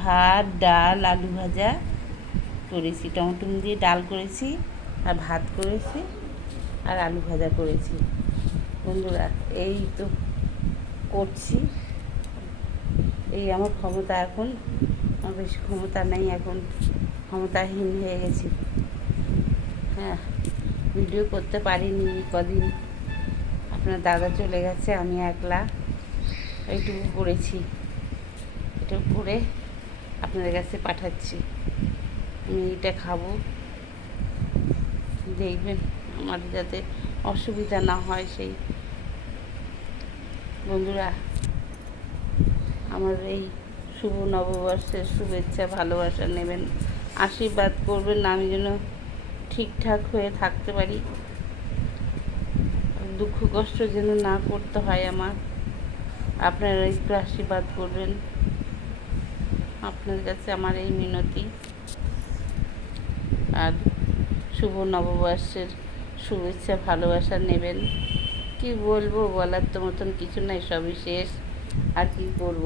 ভাত, ডাল, আলু ভাজা করেছি, টমেটো দিয়ে ডাল করেছি, আর ভাত করেছি, আর আলু ভাজা করেছি। বন্ধুরা, এই তো করছি। এই আমার ক্ষমতা এখন, আমার বেশি ক্ষমতা নেই, এখন ক্ষমতাহীন হয়ে গেছি। হ্যাঁ, ভিডিও করতে পারিনি কদিন, আপনার দাদা চলে গেছে, আমি একলা এইটুকু করেছি। এটুকু করে আপনাদের কাছে পাঠাচ্ছি। আমি এটা খাবো, দেখবেন আমার যাতে অসুবিধা না হয়। সেই বন্ধুরা, আমার এই শুভ নববর্ষের শুভেচ্ছা ভালোবাসা নেবেন, আশীর্বাদ করবেন, আমি যেন ঠিকঠাক হয়ে থাকতে পারি, দুঃখ কষ্ট যেন না করতে হয় আমার। আপনারা একটু আশীর্বাদ করবেন, আপনার কাছে আমার এই মিনতি। আর শুভ নববর্ষের শুভেচ্ছা ভালোবাসা নেবেন। কি বলবো, বলার তো মতন কিছু নাই, সবই শেষ, আর কি করব।